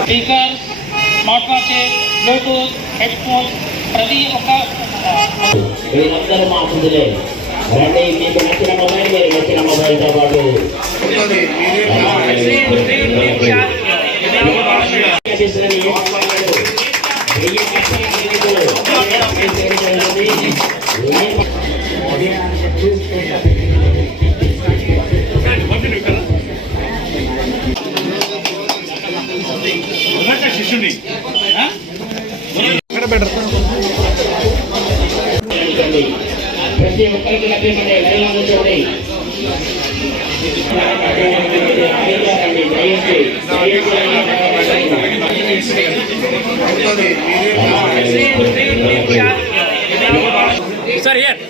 Speaker smart watches Bluetooth headphones ప్రతి ఒక్క మీరందరూ మా ముందులే రండి మీకు నచ్చిన మొబైల్ మీరు నచ్చిన మొబైల్తో పాటు శిష్యుని ప్రతి ఒక్కరికి లభ్యమనే లైన్ కూర్చోండి. రండి, దయచేసి, దయచేసి. Sir here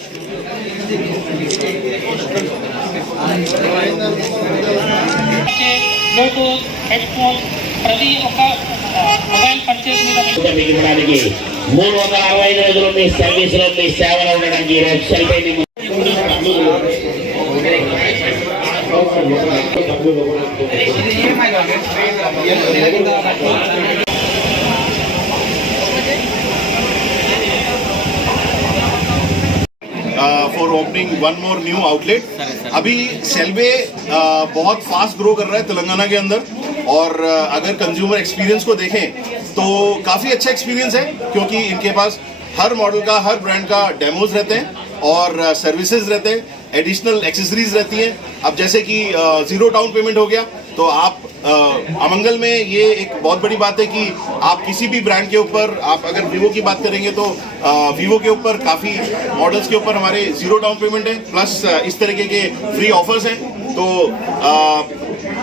Bluetooth headphones ప్రతి ఒక్క మొబైల్ పర్చేస్ మీద మీకు ఇవ్వడానికి మూడు వందల అరవై ఐదు రోజులు మీ సర్వీస్ లో మీ సేవలో ఉండడానికి ఈ రోజు సెల్ఫీ మీకు for opening one more new outlet अभी सेल्वे बहुत फास्ट ग्रो कर रहा है तेलंगाना के अंदर और अगर कंज्यूमर एक्सपीरियंस को देखें तो काफ़ी अच्छा एक्सपीरियंस है क्योंकि इनके पास हर मॉडल का हर ब्रांड का डेमोज रहते हैं और सर्विसेज़ रहते हैं एडिशनल एक्सेसरीज रहती हैं। अब जैसे कि ज़ीरो डाउन पेमेंट हो गया तो आप अ, अमंगल में ये एक बहुत बड़ी बात है कि आप किसी भी ब्रांड के ऊपर आप अगर वीवो की बात करेंगे तो वीवो के ऊपर काफ़ी मॉडल्स के ऊपर हमारे ज़ीरो डाउन पेमेंट है प्लस इस तरीके के फ्री ऑफर्स हैं। तो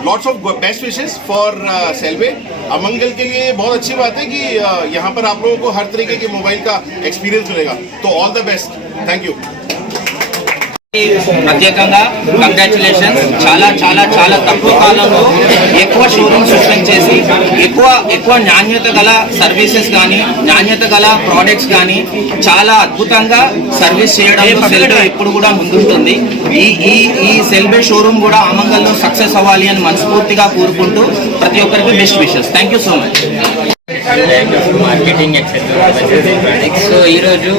लॉट्स ऑफ़ बेस्ट विशेष फॉर सेल्वे अमंगल के लिए बहुत अच्छी बात है कि uh, यहाँ पर आप लोगों को हर तरीके के मोबाइल का एक्सपीरियंस मिलेगा। तो all the best thank you ప్రత్యేకంగా కంగ్రాచులేషన్స్ చాలా చాలా చాలా తక్కువ కాలంలో ఎక్కువ షోరూమ్స్ ఓపెన్ చేసి ఎక్కువ ఎక్కువ నాణ్యత గల సర్వీసెస్ కానీ నాణ్యత గల ప్రోడక్ట్స్ కానీ చాలా అద్భుతంగా సర్వీస్ చేయడంలో సెల్బే ఇప్పుడు కూడా ముందుంటుంది. ఈ ఈ ఈ సెల్బే షోరూమ్ కూడా ఆమంగల్లో సక్సెస్ అవ్వాలి అని మనస్ఫూర్తిగా కోరుకుంటూ ప్రతి ఒక్కరికి best wishes thank you so much marketing etcetera so ఈ రోజు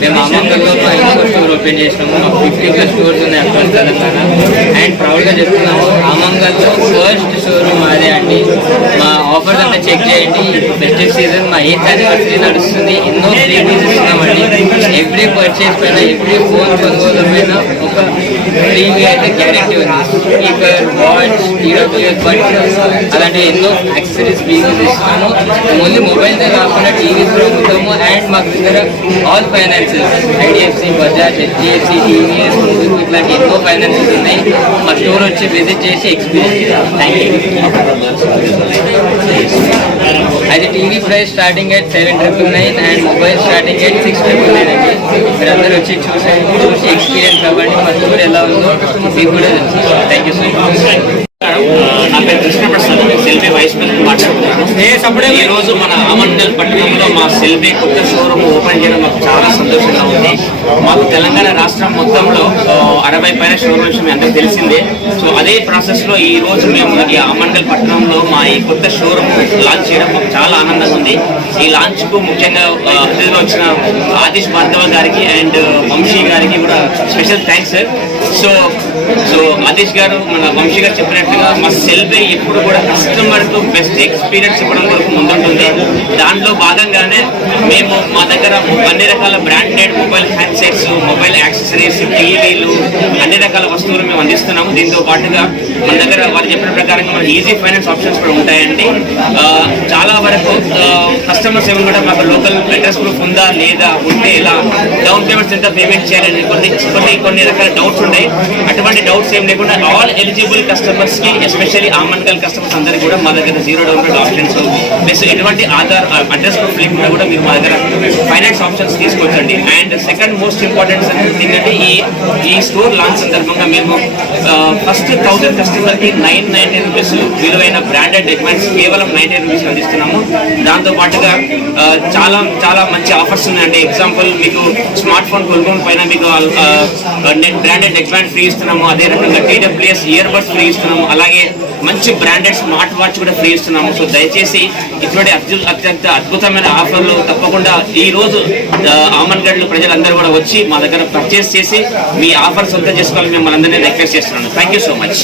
మేము అమ్మకంలో మా ఇంకో స్టోర్ ఓపెన్ చేసినాము. మాకు ఫిఫ్టీ ప్లస్ స్టోర్స్ ఉన్నాయి అక్కడ తెలంగాణ. అండ్ ప్రౌడ్గా చెప్తున్నాము అమంగల్లో ఫస్ట్ షోరూమ్ అదే అండి మా ఆఫర్స్ అంతా చెక్ చేయండి. ఫెస్టివ్ సీజన్ మా ఎయిత్ యానివర్సరీ నడుస్తుంది. ఎన్నో ఫ్రీబీస్ ఇస్తున్నామండి. ఎవ్రీ పర్చేస్ పైన ఎవ్రీ ఫోన్ కొనుగోలు పైన ఒక ఫ్రీగా అయితే గ్యారెంటీ ఉంది. స్పీకర్ వాచ్ టీడబ్ల్యూఎస్ బడ్స్ అలాంటి ఎన్నో యాక్సెసరీస్ ఫ్రీగా ఇస్తున్నాము. ఓన్లీ మొబైల్తో కాకుండా టీవీస్ కూడా అమ్ముతాము అండ్ మాకు దగ్గర all finances IDFC Bajaj HDFC TVS ఇట్లాంటి ఎన్నో ఫైనాన్సెస్ ఉన్నాయి. మా స్టోర్ వచ్చి విజిట్ చేసి ఎక్స్పీరియన్స్ థ్యాంక్ యూ అయితే TV price starting eight seven triple nine and mobile starting eight six triple nine అండి. మీరు అందరూ వచ్చి చూసి చూసి ఎక్స్పీరియన్స్ అవ్వండి. మా స్టోర్ ఎలా ఉందో మీకు కూడా తెలుసు. థ్యాంక్ యూ సో మచ్ నా పేరు కృష్ణప్రసాద్ నేను సెల్ఫీ వైస్ ప్రెసిడెంట్ మాట్లాడుతున్నాను ఈ రోజు మన అమర్నల్ పట్టణంలో మా సెల్ఫీ కొత్త షోరూమ్ ఓపెన్ చేయడం మాకు చాలా సంతోషంగా ఉంది. మాకు తెలంగాణ రాష్ట్రం మొత్తంలో అరవై పైన షోరూమ్స్ మీ అందరికి తెలిసిందే. సో అదే ప్రాసెస్లో ఈ రోజు మేము ఈ అమర్నల్ పట్టణంలో మా ఈ కొత్త షోరూమ్ లాంచ్ చేయడం మాకు చాలా ఆనందంగా ఉంది. ఈ లాంచ్కు ముఖ్యంగా అతిథులు వచ్చిన ఆదిష్ భార్గవ గారికి అండ్ వంశీ గారికి కూడా special thanks. Sir so so Adish గారు మన వంశీ గారు చెప్పినట్టుగా మా సెల్ఫీ ఎప్పుడు కూడా కస్టమర్ బెస్ట్ ఎక్స్పీరియన్స్ ఇవ్వడం వరకు ముందుంటుంది. దాంట్లో భాగంగానే మేము మా దగ్గర అన్ని రకాల branded mobile handsets mobile accessories టీవీలు అన్ని రకాల వస్తువులు మేము అందిస్తున్నాము. దీంతో పాటుగా మన దగ్గర వారు చెప్పిన ప్రకారంగా మన ఈజీ ఫైనాన్స్ ఆప్షన్స్ కూడా ఉంటాయండి. చాలా వరకు కస్టమర్స్ ఏమి కూడా మాకు లోకల్ అడ్రస్ ప్రూఫ్ ఉందా లేదా ఉంటే ఎలా డౌన్ పేమెంట్స్ ఎంత పేమెంట్ చేయాలని కొన్ని కొన్ని కొన్ని రకాల డౌట్స్ ఉన్నాయి అటువంటి డౌట్స్ ఏం లేకుండా ఆల్ ఎలిజిబుల్ కస్టమర్స్ అందరికీ ఎస్పెషల్లీ ఆమన్గల్ కస్టమర్స్ అందరికీ కూడా మా దగ్గర జీరో డౌన్ ఆప్షన్స్ ప్లస్ ఎటువంటి ఆధార్ అడ్రస్ ప్రూఫ్ లేకుండా కూడా మీరు మా దగ్గర finance options తీసుకొచ్చండి. And second most important thing అంటే ఈ ఈ స్టోర్ లాంచ్ సందర్భంగా మేము ఫస్ట్ థౌసండ్ కస్టమర్కి నైన్ నైన్టీ రూపీస్ విలువైన బ్రాండెడ్ ఎక్విప్మెంట్స్ కేవలం నైన్టీ రూపీస్ అందిస్తున్నాము. దాంతో పాటుగా చాలా చాలా మంచి ఆఫర్స్ ఉన్నాయండి. ఎగ్జాంపుల్ మీకు స్మార్ట్ ఫోన్ కొనుగోలు పైన మీకు బ్రాండెడ్ ఎక్విప్మెంట్ ఫ్రీ ఇస్తున్నాము. అదే రకంగా టీడబ్ల్యూఎస్ ఇయర్ బడ్స్ ఫ్రీ ఇస్తున్నాము. అలాగే మంచి బ్రాండెడ్ స్మార్ట్ వాచ్ కూడా ఫ్రీ ఇస్తున్నాము. సో దయచేసి ఇటువంటి అత్యంత అద్భుతమైన ఆఫర్లు తప్పకుండా ఈ రోజు ఆమన్గడ్లు ప్రజలందరూ కూడా వచ్చి మా దగ్గర పర్చేస్ చేసి మీ ఆఫర్ సొంతం చేసుకోవాలని మిమ్మల్ని అందరినీ రిక్వెస్ట్ చేస్తున్నాను. Thank you so much